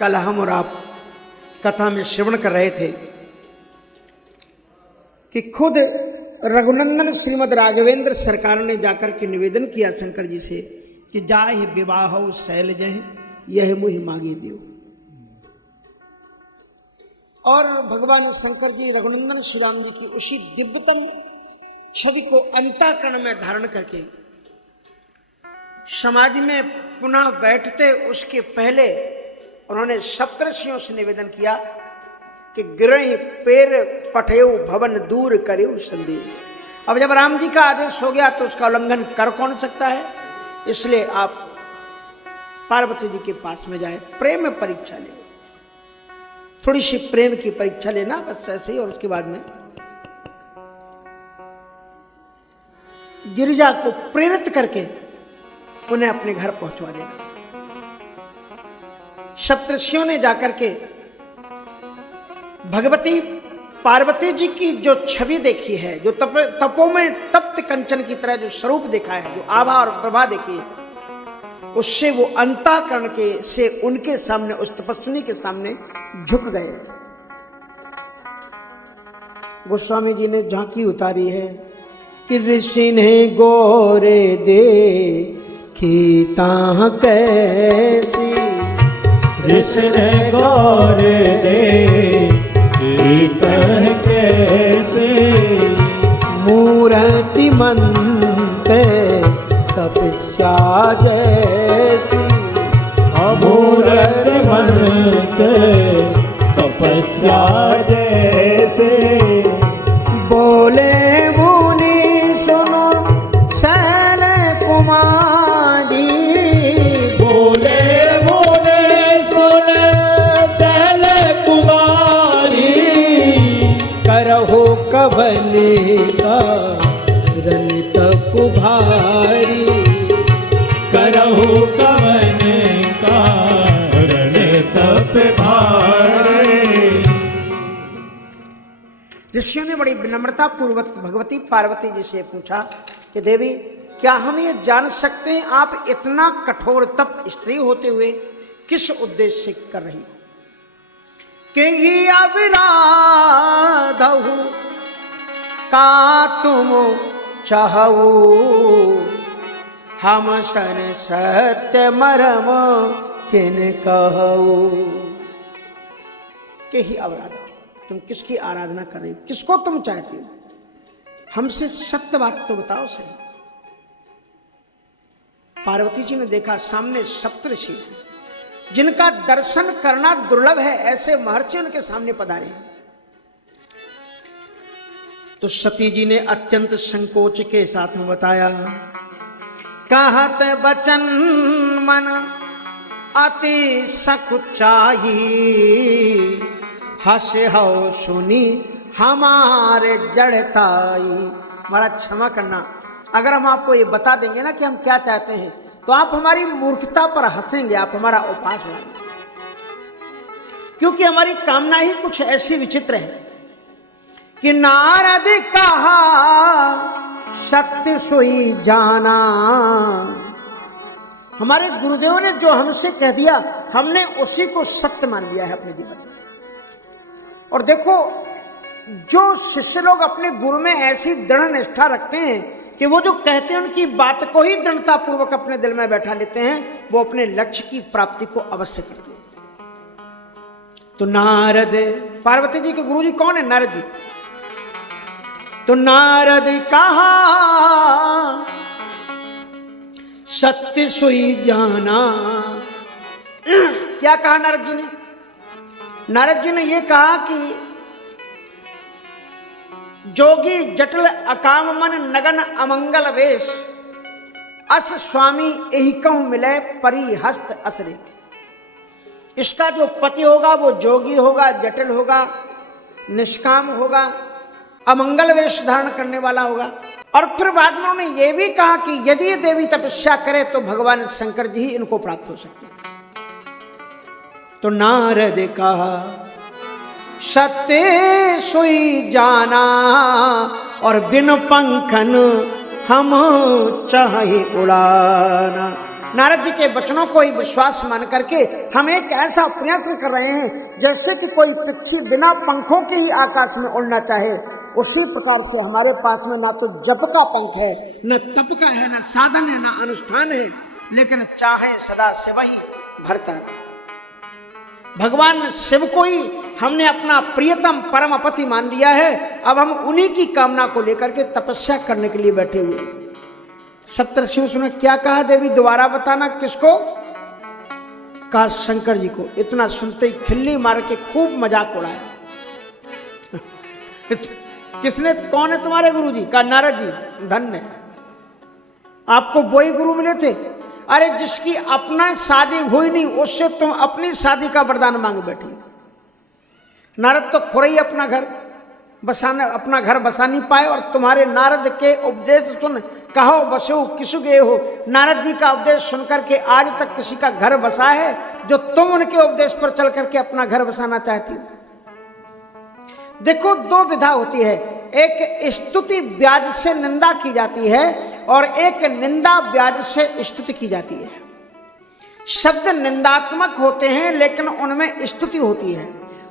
कल हम और आप कथा में श्रवण कर रहे थे कि खुद रघुनंदन श्रीमद राघवेंद्र सरकार ने जाकर के निवेदन किया शंकर जी से कि जाहि विवाह शैलज यह मुहि मांगे देव। और भगवान शंकर जी रघुनंदन श्री राम जी की उसी दिव्यतम छवि को अंतःकरण में धारण करके समाज में पुनः बैठते उसके पहले उन्होंने सप्तर्षियों से निवेदन किया कि गिरहि पेर पठेउ भवन दूर करेउ संदेह। अब जब राम जी का आदेश हो गया तो उसका उल्लंघन कर कौन सकता है, इसलिए आप पार्वती जी के पास में जाए, प्रेम में परीक्षा ले, थोड़ी सी प्रेम की परीक्षा लेना बस ऐसे ही, और उसके बाद में गिरिजा को प्रेरित करके उन्हें अपने घर पहुंचवा देना। सप्तर्षियों ने जाकर के भगवती पार्वती जी की जो छवि देखी है, जो तपो में तप्त कंचन की तरह जो स्वरूप देखा है, जो आभा और प्रभा देखी है, उससे वो अंतःकरण के से उनके सामने, उस तपस्विनी के सामने झुक गए। गोस्वामी जी ने झांकी उतारी है कि ऋषि ने गोरे दे खीता कैसी, ऋषि ने गोरे दे खीता कैसी, मूर्ति मंते तपस्या जैसी, मूर्ति मंते तपस्या जैसे। बोले मुनि सुनो शैल कुमारी, बोले बोले सुन शैल कुमारी, करहो कवने का रनित कुभारी, करहु कवन कारण तप भारे। ऋषियों ने बड़ी विनम्रता पूर्वक भगवती पार्वती जी से पूछा कि देवी, क्या हम ये जान सकते हैं आप इतना कठोर तप स्त्री होते हुए किस उद्देश्य से कर रही हो? कि ही अविराधहु का तुम चाहू, हम सन सत्य मरम किन कहू। कि ही अविराध, तुम किसकी आराधना कर रही हो, किसको तुम चाहती हो, हमसे सत्य बात तो बताओ सही। पार्वती जी ने देखा सामने सप्तऋषि हैं जिनका दर्शन करना दुर्लभ है, ऐसे महर्षि उनके सामने पधारे हैं। तो सती जी ने अत्यंत संकोच के साथ में बताया, कहत बचन मन अति सकुचाई, हसे हो सुनी हमारे जड़ताई। महाराज क्षमा करना, अगर हम आपको ये बता देंगे ना कि हम क्या चाहते हैं तो आप हमारी मूर्खता पर हंसेंगे, आप हमारा उपहास उड़ाएंगे, क्योंकि हमारी कामना ही कुछ ऐसी विचित्र है कि नारद कहा सत्य सोई जाना। हमारे गुरुदेव ने जो हमसे कह दिया हमने उसी को सत्य मान लिया है अपने जीवन में। और देखो, जो शिष्य लोग अपने गुरु में ऐसी दृढ़ निष्ठा रखते हैं कि वो जो कहते हैं उनकी बात को ही दृढ़ता पूर्वक अपने दिल में बैठा लेते हैं, वो अपने लक्ष्य की प्राप्ति को अवश्य करते हैं। तो नारद, पार्वती जी के गुरु जी कौन है? नारद जी। तो नारद कहा सत्य सोई जाना। क्या कहा नारद जी ने? नारद जी ने यह कहा कि जोगी जटल अकाम मन नगन अमंगल वेश, अस स्वामी यही कहूं मिले परी हस्त असरे। इसका जो पति होगा वो जोगी होगा, जटिल होगा, निष्काम होगा, अमंगल वेश धारण करने वाला होगा। और फिर बाद में उन्होंने ये भी कहा कि यदि ये देवी तपस्या करे तो भगवान शंकर जी ही इनको प्राप्त हो सकते हैं। तो नारद कहा सत्य सोई जाना, और बिन पंखन हम चाहे उड़ाना। नारद जी के वचनों को ही विश्वास मान करके हम एक ऐसा प्रयत्न कर रहे हैं जैसे कि कोई पक्षी बिना पंखों के ही आकाश में उड़ना चाहे। उसी प्रकार से हमारे पास में ना तो जप का पंख है, न तप का है, न साधन है, न अनुष्ठान है, लेकिन चाहे सदा शिव ही भरता रहे। भगवान शिव को ही हमने अपना प्रियतम परम पति मान लिया है। अब हम उन्हीं की कामना को लेकर के तपस्या करने के लिए बैठे हुए। सप्तर्षियों ने क्या कहा देवी, दोबारा बताना। किसको कहा? शंकर जी को। इतना सुनते ही खिल्ली मार के खूब मजाक उड़ाया। किसने, कौन है तुम्हारे गुरु जी? कहा नारद जी। धन्य, आपको वही गुरु मिले थे। अरे जिसकी अपना शादी हुई नहीं उससे तुम अपनी शादी का वरदान मांग बैठी। नारद तो खुरई अपना घर बसा नहीं पाए और तुम्हारे नारद के उपदेश सुन कहो बसो किसु गए हो। नारद जी का उपदेश सुनकर के आज तक किसी का घर बसा है जो तुम उनके उपदेश पर चल करके अपना घर बसाना चाहती हो? देखो, दो विधा होती है। एक स्तुति ब्याज से निंदा की जाती है और एक निंदा ब्याज से स्तुति की जाती है। शब्द निंदात्मक होते हैं लेकिन उनमें स्तुति होती है।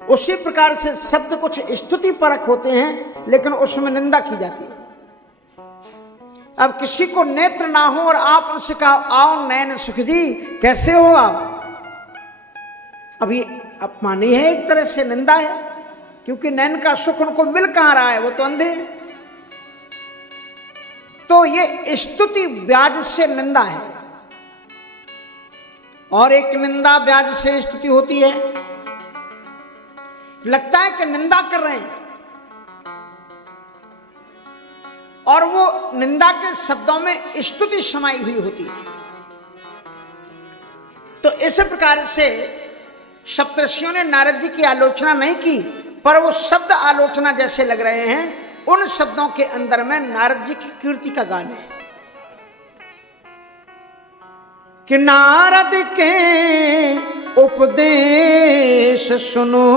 उसी प्रकार से शब्द कुछ स्तुति परक होते हैं लेकिन उसमें निंदा की जाती है। अब किसी को नेत्र ना हो और आप उनसे कहो आओ नैन सुख जी, कैसे हो आप? अब ये अपमान ही है, एक तरह से निंदा है, क्योंकि नैन का सुख उनको मिल कहां रहा है, वो तो अंधे हैं। तो ये स्तुति ब्याज से निंदा है और एक निंदा ब्याज से स्तुति होती है। लगता है कि निंदा कर रहे हैं और वो निंदा के शब्दों में स्तुति समाई हुई होती है। तो इस प्रकार से सप्तर्षियों ने नारद जी की आलोचना नहीं की, पर वो शब्द आलोचना जैसे लग रहे हैं। उन शब्दों के अंदर में नारद जी की कीर्ति का गान है कि नारद के उपदेश सुनो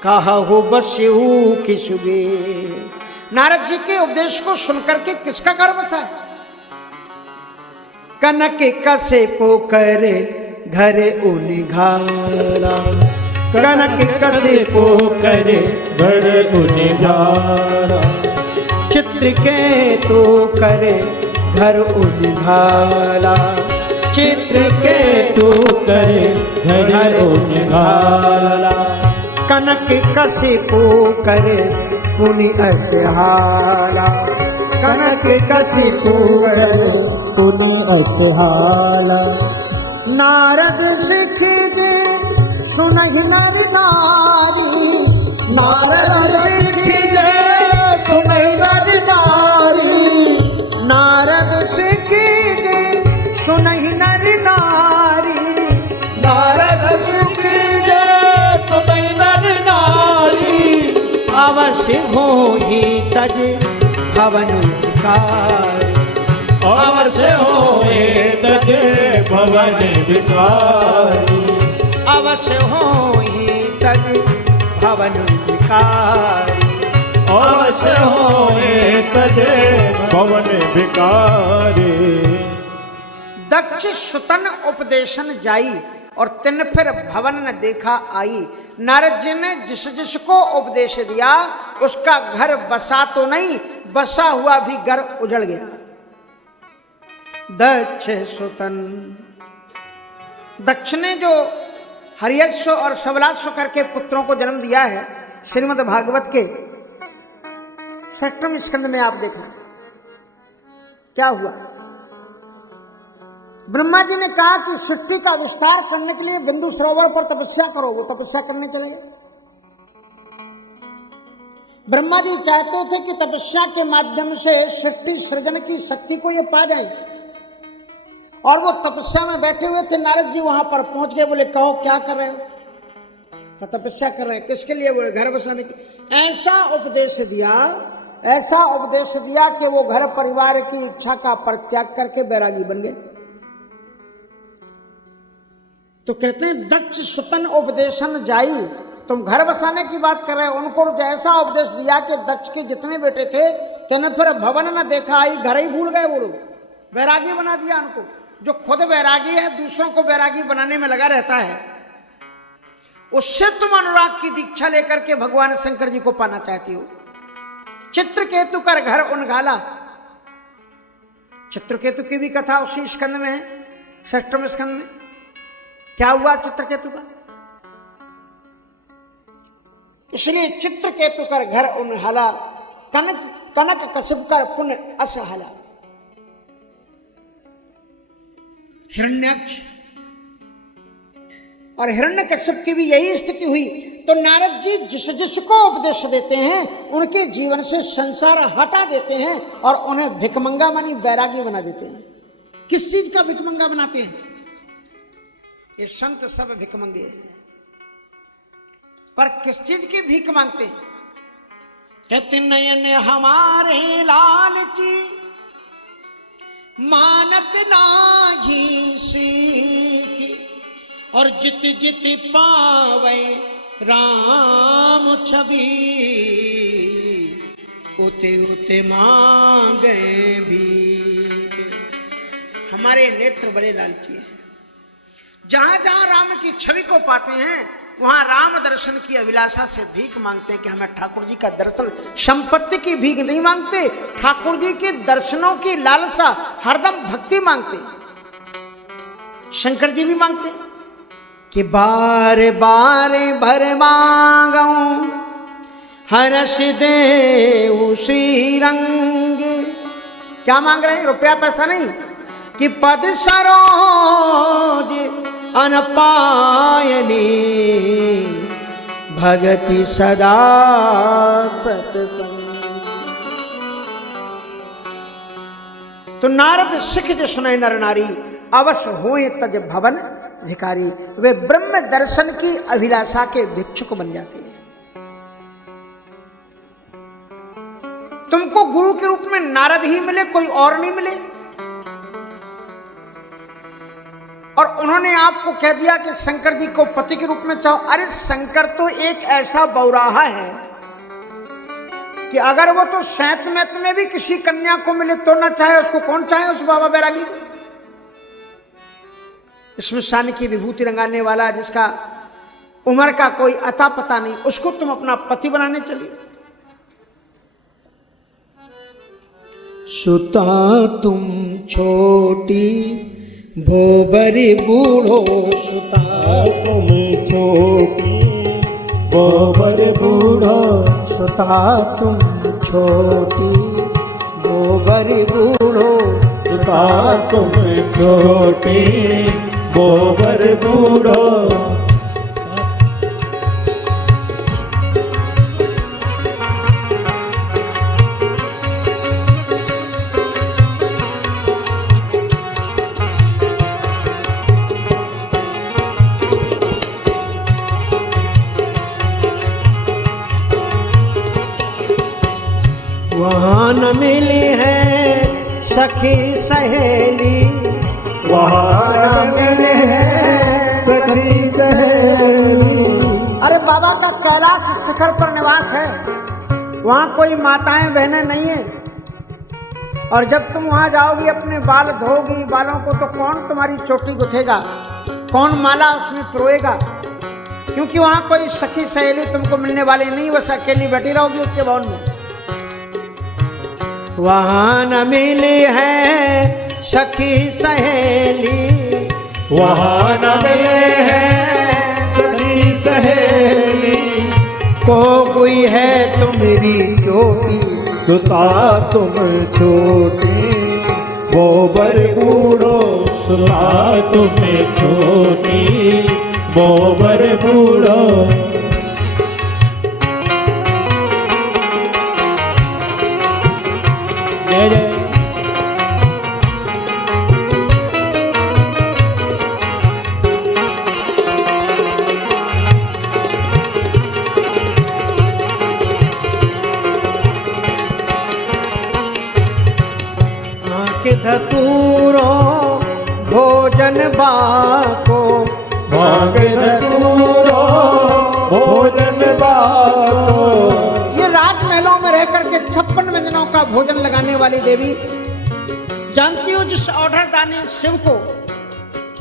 कहु बसहु किसुगे। नारद जी के उपदेश को सुनकर के किसका घर बसा है? कनक कसे पोकर घर उनिघारा, कनक कसे पोकर घर उनिघारा, चित्र के तो करे घर उनिघारा, चित्र के तू करे घर उनिघारा, कनक कसे पोकर पुनि असहाला, कनक कसे पोकर पुनि असहाला। नारद सिख जे सुनहि नर नारी, नारद सिख जे सुनहि नर नारी, नारद सिख जे सुनहि नर नारी, नारद सिख जे सुनहि नर नारी, अवश्य होहि तज भवन विकार, अवश्य होए तजे भवन विकारी, अवश्य होहि तज भवन विकारी, अवश्य होए तजे भवन विकारी। दक्ष सुतन उपदेशन जाई और तिन फिर भवन न देखा आई। नारद जी ने जिस जिसको उपदेश दिया उसका घर बसा तो नहीं, बसा हुआ भी घर उजड़ गया। दक्ष सुतन, दक्ष ने जो हरियश्व और सबलाश्व करके पुत्रों को जन्म दिया है, श्रीमद् भागवत के 6वें स्कंद में आप देखना क्या हुआ। ब्रह्मा जी ने कहा कि सृष्टि का विस्तार करने के लिए बिंदु सरोवर पर तपस्या करो। वो तपस्या करने चले गए। ब्रह्मा जी चाहते थे कि तपस्या के माध्यम से सृष्टि सृजन की शक्ति को ये पा जाए और वो तपस्या में बैठे हुए थे। नारद जी वहां पर पहुंच गए, बोले कहो क्या कर रहे हो? तपस्या कर रहे हैं। किसके लिए? बोले घर बसाने की। ऐसा उपदेश दिया, ऐसा उपदेश दिया कि वो घर परिवार की इच्छा का परित्याग करके बैरागी बन गए। तो कहते हैं दक्ष सुतन उपदेशन जाई। तुम घर बसाने की बात कर रहे हो, उनको जैसा उपदेश दिया कि दक्ष के जितने बेटे थे तुमने फिर भवन न देखा आई, घर ही भूल गए। वो लोग बैरागी बना दिया उनको। जो खुद वैरागी है दूसरों को वैरागी बनाने में लगा रहता है, उससे तुम अनुराग की दीक्षा लेकर के भगवान शंकर जी को पाना चाहती हो। चित्रकेतु कर घर उनगाला, चित्रकेतु की भी कथा उसी स्कंद में है, 6वें स्कंद में। क्या हुआ चित्रकेतु का? इसलिए चित्रकेतु कर घर उनहाला, कनक कनक कसिब कर पुण्य असहाला। हिरण्याक्ष और हिरण्यकश्यप की भी यही स्थिति हुई, तो नारद जी जिस जिसको उपदेश देते हैं उनके जीवन से संसार हटा देते हैं और उन्हें भिखमंगा मानी वैरागी बना देते हैं। किस चीज का भिखमंगा बनाते हैं? ये संत सब भिखमंगे हैं, पर किस चीज की भीख मांगते हैं? कहते नयन हमारे लालची मानत नाही सीख, और जित जित पावे राम छवि, उते उते मांगे भीख। हमारे नेत्र बड़े लालची हैं, जहां जहां राम की छवि को पाते हैं वहां राम दर्शन की अभिलाषा से भीख मांगते हैं कि हमें ठाकुर जी का दर्शन। संपत्ति की भीख नहीं मांगते, ठाकुर जी के दर्शनों की लालसा, हरदम भक्ति मांगते। शंकर जी भी मांगते कि बार बार भर मांगूं हर्ष दे श्री रंग। क्या मांग रहे हैं? रुपया पैसा नहीं, कि पद सरोज अनपायनी भगति सदा सत्संग। तो नारद सिख जो सुने नर नारी, अवश्य होए तज भवन भिखारी। वे ब्रह्म दर्शन की अभिलाषा के भिक्षुक बन जाते हैं। तुमको गुरु के रूप में नारद ही मिले, कोई और नहीं मिले। और उन्होंने आपको कह दिया कि शंकर जी को पति के रूप में चाहो। अरे शंकर तो एक ऐसा बौराहा है कि अगर वो तो सैत मैत में भी किसी कन्या को मिले तो ना चाहे, उसको कौन चाहे उस बाबा बैरागी को? स्मशान की विभूति रंगाने वाला, जिसका उम्र का कोई अता पता नहीं, उसको तुम अपना पति बनाने चलिए। सुता तुम छोटी भोबरी बूढ़ो, सुता तुम छोटी गोबर बूढ़ो, सुता तुम छोटी भोबरी बूढ़ो, सुता तुम छोटी गोबर बूढ़ो। वहाँ न मिली है सखी सहेली, वहाँ न मिले हैं सखी सहेली। अरे बाबा का कैलाश शिखर पर निवास है, वहाँ कोई माताएं बहनें नहीं है। और जब तुम वहाँ जाओगी अपने बाल धोगी, बालों को, तो कौन तुम्हारी चोटी गुथेगा, कौन माला उसमें पिरोएगा? क्योंकि वहाँ कोई सखी सहेली तुमको मिलने वाली नहीं, बस अकेली बैठी रहोगी उसके भवन में। वहाँ न मिली है सखी सहेली, वहाँ न मिले हैं सखी सहेली। को कोई है तो मेरी चोटी, सुता तुम छोटी गोबर बूढ़ो, सुता तुम छोटी गोबर बूढ़ो। जय जय। के धतूरो भोजन बाको, भांग धतूरो भोजन बाको। ये राजमहलों में रह करके 56 व्यंजनों का भोजन लगाने वाली देवी जानती हो जिस ऑर्डर दानी शिव को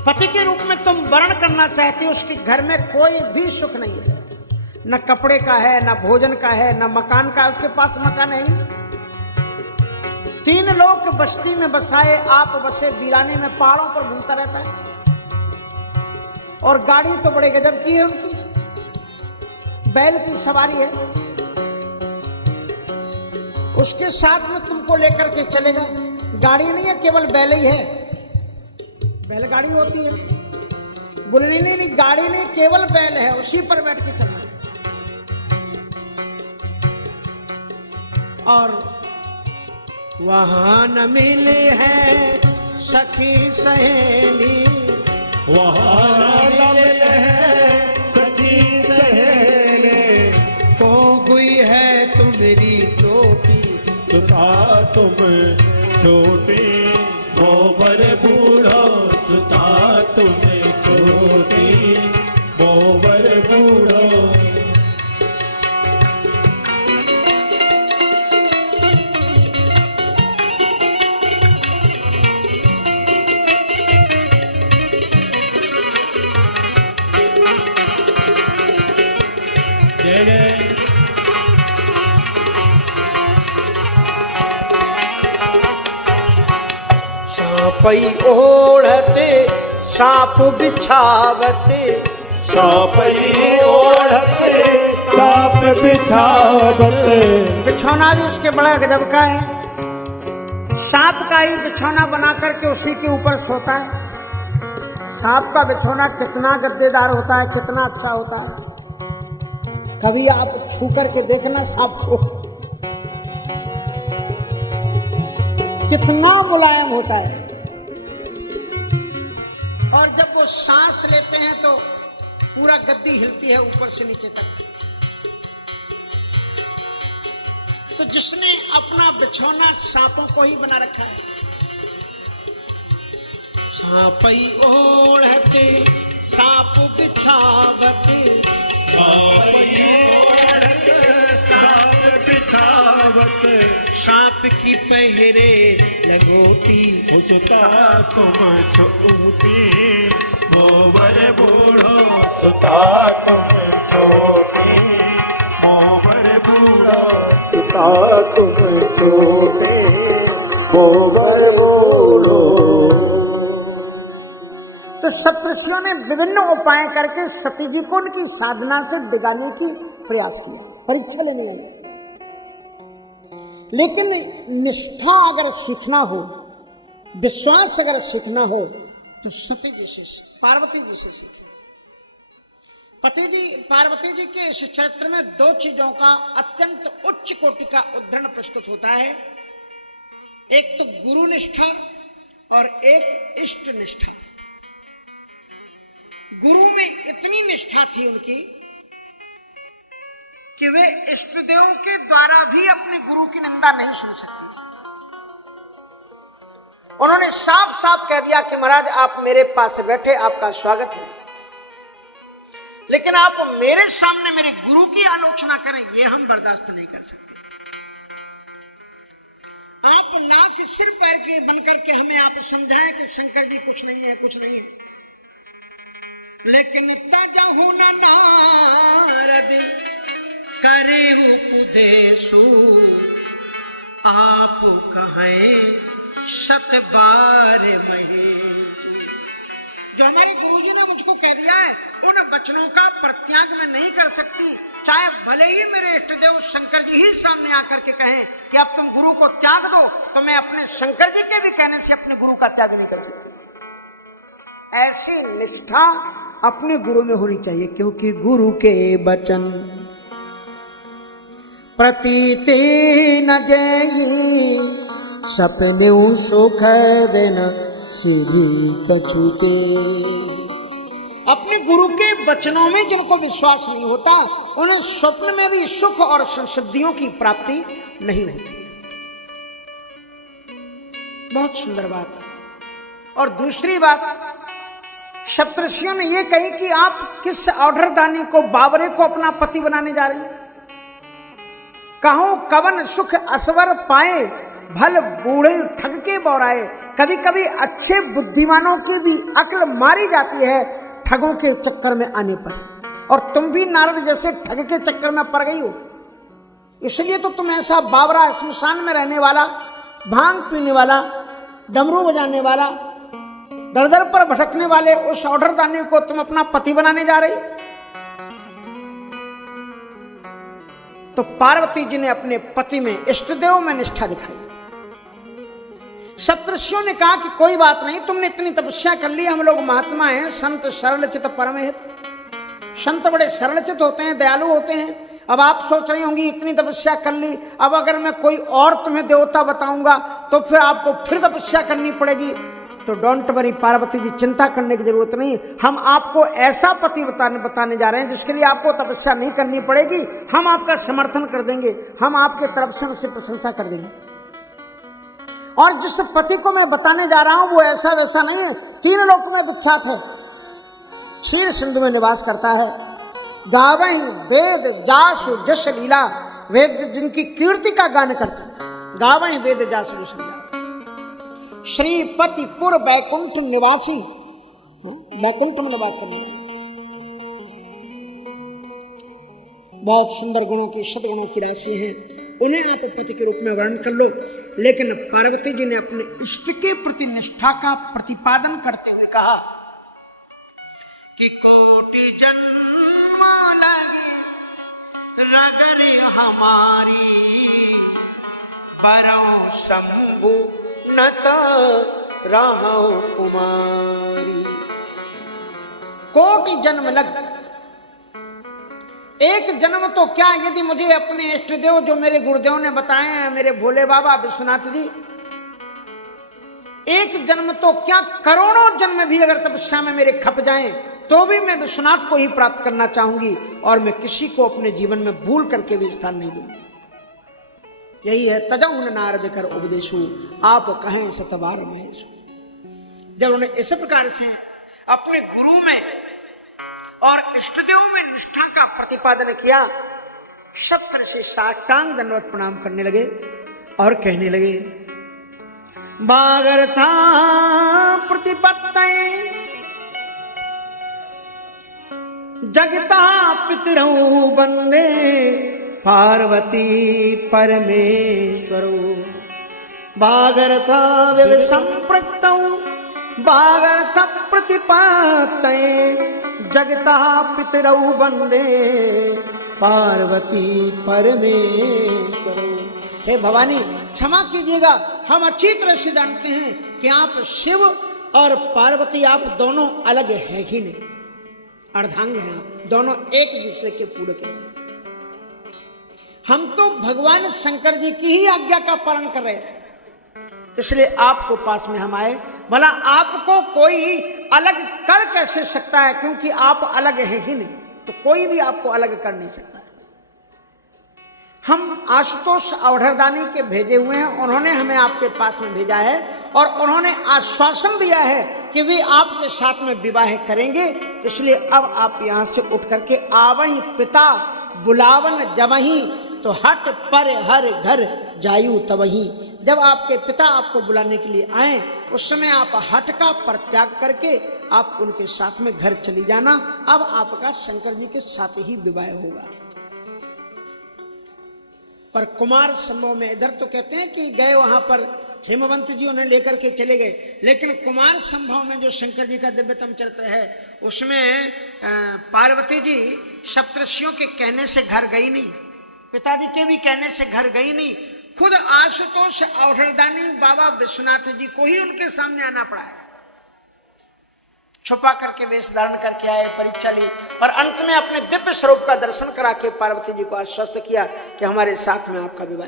पति के रूप में तुम वर्ण करना चाहते हो, उसके घर में कोई भी सुख नहीं है। न कपड़े का है, न भोजन का है, न मकान का है। उसके पास मकान है ही नहीं। 3 लोग बस्ती में बसाए, आप बसे वीराने में, पहाड़ों पर घूमता रहता है। और गाड़ी तो बड़े गजब की है उनकी, बैल की सवारी है। उसके साथ में तुमको लेकर के चलेगा। गाड़ी नहीं है, केवल बैल ही है। बैलगाड़ी होती है, बुलनी नहीं, गाड़ी नहीं, केवल बैल है, उसी पर बैठ के चलना है। और वहां न मिले हैं सखी सहेली, वहाँ न मिले हैं सखी सहेली, को हुई है तुम्हारी टोपी, सुता तुम छोटी, मोबर बूढ़ो सुता तुम छोटी, मोबर बूढ़ो। जय जय सापई ओढ़ते साप बिछावते, सापई ओढ़ते साप बिछावते, बिछौना भी उसके बड़ा गजब का है। सांप का ही बिछौना बना करके उसी के ऊपर सोता है। सांप का बिछौना कितना गद्देदार होता है, कितना अच्छा होता है। कभी आप छू करके देखना सांप को, कितना मुलायम होता है। और जब वो सांस लेते हैं तो पूरा गद्दी हिलती है ऊपर से नीचे तक। तो जिसने अपना बिछौना सांपों को ही बना रखा है। सांपई ओढ़ते सांप बिछावते, सापई ओढ़ते साप बिछावते, सांप की पहरे लगोटी, सुता तुम छोटी, मोबर बूढ़ो सुता तुम छोटी, मोबर बूढ़ो सुता तुम छोटी, मोबर बूढ़ो। तो सप्तऋषियों ने विभिन्न उपाय करके सती जी को उनकी साधना से डिगाने की प्रयास किया, परीक्षा लेने गए। लेकिन निष्ठा अगर सीखना हो, विश्वास अगर सीखना हो, तो सती जी से, पार्वती जी से सीखे। पार्वती जी के इस चरित्र में 2 चीजों का अत्यंत उच्च कोटि का उद्धरण प्रस्तुत होता है। एक तो गुरु निष्ठा और एक इष्ट निष्ठा। गुरु में इतनी निष्ठा थी उनकी कि वे इष्टदेवों के द्वारा भी अपने गुरु की निंदा नहीं सुन सकती। उन्होंने साफ साफ कह दिया कि महाराज आप मेरे पास बैठे, आपका स्वागत है, लेकिन आप मेरे सामने मेरे गुरु की आलोचना करें, यह हम बर्दाश्त नहीं कर सकते। आप लाख सिर पैर के बनकर के हमें आप समझाएं कि शंकर जी कुछ नहीं है, कुछ नहीं है, लेकिन तजहु न नारद करे उपदेशु, आप कहें सत बार महेशु। जो हमारे गुरुजी ने मुझको कह दिया है, उन वचनों का प्रत्याग मैं नहीं कर सकती, चाहे भले ही मेरे इष्टदेव शंकर जी ही सामने आकर के कहें कि अब तुम गुरु को त्याग दो, तो मैं अपने शंकर जी के भी कहने से अपने गुरु का त्याग नहीं कर सकती। ऐसी निष्ठा अपने गुरु में होनी चाहिए, क्योंकि गुरु के वचन प्रतीति न जई, सपने सुख देना सीधी कछुते। अपने गुरु के वचनों में जिनको विश्वास नहीं होता, उन्हें स्वप्न में भी सुख और सिद्धियों की प्राप्ति नहीं होती। बहुत सुंदर बात। और दूसरी बात, सप्तऋषियों ने यह कही कि आप किस ऑर्डर दानी को, बाबरे को अपना पति बनाने जा रही हैं। कहूं कवन सुख असवर पाए, भल बूढ़े ठग के बौराए। कभी कभी अच्छे बुद्धिमानों की भी अक्ल मारी जाती है ठगों के चक्कर में आने पर, और तुम भी नारद जैसे ठग के चक्कर में पड़ गई हो, इसलिए तो तुम ऐसा बावरा, स्मशान में रहने वाला, भांग पीने वाला, डमरू बजाने वाला, दर दर पर भटकने वाले उस औढ़रदानी को तुम अपना पति बनाने जा रही। तो पार्वती जी ने अपने पति में, इष्टदेव में निष्ठा दिखाई। सप्तर्षियों ने कहा कि कोई बात नहीं, तुमने इतनी तपस्या कर ली, हम लोग महात्मा हैं, संत सरल चित परम हित। संत बड़े सरल चित होते हैं, दयालु होते हैं। अब आप सोच रही होंगी इतनी तपस्या कर ली, अब अगर मैं कोई और तुम्हें देवता बताऊंगा तो फिर आपको फिर तपस्या करनी पड़ेगी। तो डोंट वरी पार्वती जी, चिंता करने की जरूरत नहीं। हम आपको ऐसा पति बताने जा रहे हैं जिसके लिए आपको तपस्या नहीं करनी पड़ेगी। हम आपका समर्थन कर देंगे, हम आपके तरफ से उनसे प्रशंसा कर देंगे। और जिस पति को मैं बताने जा रहा हूं वो ऐसा वैसा नहीं है, 3 लोक में विख्यात है, क्षीर सिंधु में निवास करता है। गावहीं वेद जासु जस लीला, वेद जिनकी कीर्ति का गान करते हैं। गावहीं वेद जासु जस लीला, श्रीपतिपुर बैकुंठ निवासी, बैकुंठ में निवास करने वाले, बहुत सुंदर गुणों की, सदगुणों की राशि है। उन्हें आप पति के रूप में वर्णन कर लो। लेकिन पार्वती जी ने अपने इष्ट के प्रति निष्ठा का प्रतिपादन करते हुए कहा कि कोटि जन्म लगे रगर हमारी, बरौ शंभु नता राहो कुमारी। कोटि जन्म लग, एक जन्म तो क्या, यदि मुझे अपने इष्ट देव जो मेरे गुरुदेव ने बताए हैं, मेरे भोले बाबा विश्वनाथ जी, एक जन्म तो क्या करोड़ों जन्म भी अगर तपस्या में मेरे खप जाएं तो भी मैं विश्वनाथ को ही प्राप्त करना चाहूंगी, और मैं किसी को अपने जीवन में भूल करके भी स्थान नहीं दूंगी। यही है तजौ न नारद कर उपदेशु, आप कहें सतबार महेश। जब उन्होंने इस प्रकार से अपने गुरु में और इष्टदेव में निष्ठा का प्रतिपादन किया, सप्तर्षि साष्टांग दंडवत प्रणाम करने लगे और कहने लगे, भागरथा प्रतिपत्तये जगता पितरौ वंदे पार्वती परमेश्वरो। भागरथा विव संप्रक्तौ भागरथ प्रतिपत्तये जगता पितरौ वंदे पार्वती परमेश्वरो। हे भवानी, क्षमा कीजिएगा, हम अच्छी तरह से जानते हैं कि आप शिव और पार्वती, आप दोनों अलग है ही नहीं, अर्धांग हैं, आप दोनों एक दूसरे के पूरक हैं। हम तो भगवान शंकर जी की ही आज्ञा का पालन कर रहे थे, इसलिए आपको पास में हम आए। भला आपको कोई अलग कर कैसे सकता है, क्योंकि आप अलग हैं ही नहीं, तो कोई भी आपको अलग कर नहीं सकता है। हम आशुतोष औढ़रदानी के भेजे हुए हैं, उन्होंने हमें आपके पास में भेजा है और उन्होंने आश्वासन दिया है कि वे आपके साथ में विवाह करेंगे। इसलिए अब आप यहां से उठ करके आवहीं पिता बुलावन जबहीं, तो हट पर हर घर जायु तबहीं। जब आपके पिता आपको बुलाने के लिए आए उस समय आप हट का परित्याग करके आप उनके साथ में घर चली जाना। अब आपका शंकर जी के साथ ही विवाह होगा। पर कुमार संभव में इधर तो कहते हैं कि गए वहां पर हिमवंत जी उन्हें लेकर के चले गए, लेकिन कुमार संभव में जो शंकर जी का दिव्यतम चरित्र है उसमें पार्वती जी सप्तर्षियों के कहने से घर गई नहीं, पिताजी के भी कहने से घर गई नहीं, खुद आशुतोष औढ़रदानी बाबा विश्वनाथ जी को ही उनके सामने आना पड़ा है। छुपा करके वेश धारण करके आए, परीक्षा ली और अंत में अपने दिव्य स्वरूप का दर्शन करा के पार्वती जी को आश्वस्त किया कि हमारे साथ में आपका विवाह